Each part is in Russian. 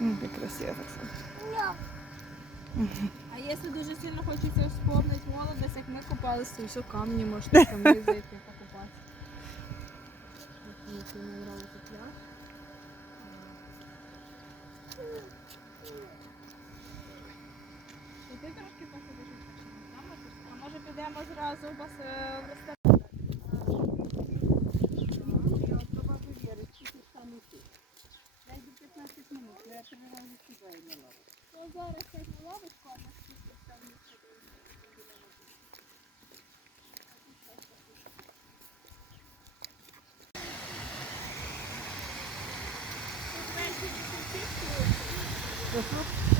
М, Як красиво так само. А якщо дуже сильно хочеться вспомнити молодость, як ми купалися, то все камні можна там зайти покупати. Мені сильно нравиться пляж. І ти трошки посидиш відпочинеш, да, Матусь? А може підемо зразу в Бас- в ресторан? Ну, зараз сядь на лавочку, а ми скільки там не завтра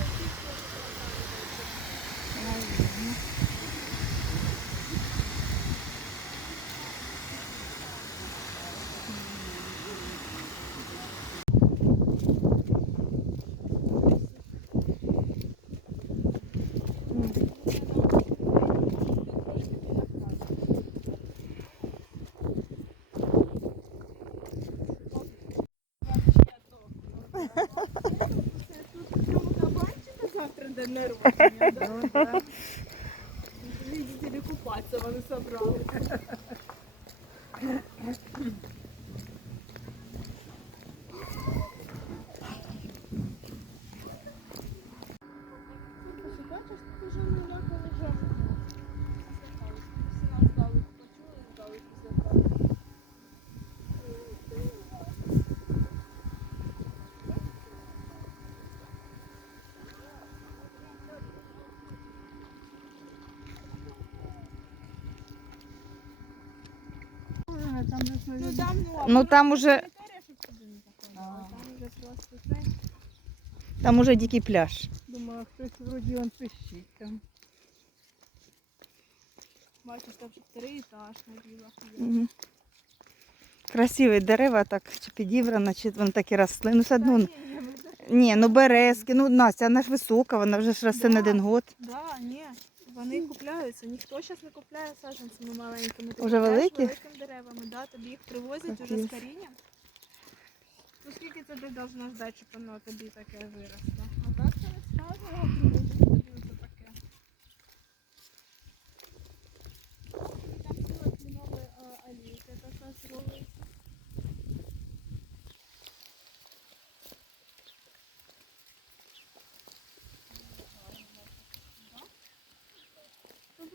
день народження, да? Видите, купаться вони собрали. Ну там, ну, Ну, там уже- територія, щоб туди не заходили. Там уже просто це. Там уже дикий пляж. Думала, хтось вроді он пищить там. Бачиш, там вже вторий етаж на вілах. є. Мгм. Красиві дерева, так чи підібрано, чи вони такі росли. Ну, все одно. ні, ну березки, ну Настя, вона ж висока, вона вже ж росте не Да. один год. Да, ні, вони купляються. Ніхто зараз не купляє саджанцями маленькими. Ти Уже великі? великими деревами, да, тобі їх привозять уже з корінням. Ну скільки тобі должно здати, ждати, щоб воно тобі таке виросло? А так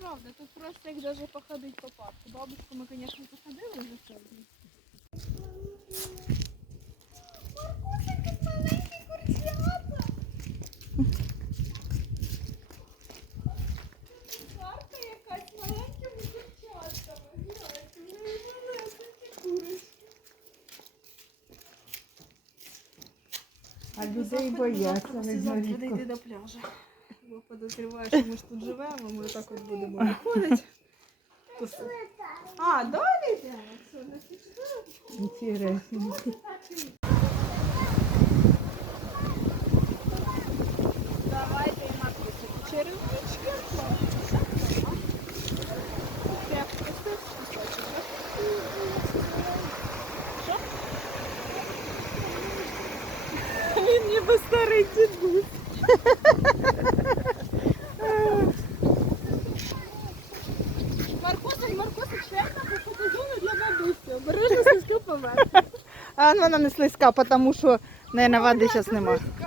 правда, тут просто як даже походить по парку. Бабушку мы, конечно, походили вже сьогодні. Парка якась маленькими курчатками. Гляньте, в неї малесенькі курочки. А людей бояться Завтра не завтра знаю. дійти до пляжу. Бо подозріваю, що ми ж тут живемо, ми так от будемо виходити. То с- А, далі йдемо? Все, не пішли. Інтересно. Давайте і написати. Черевички. Як пустив кусочок, так? Що? Він ніби старий дідусь. А вона не слизька, тому що, мабуть, води зараз нема. Слизька,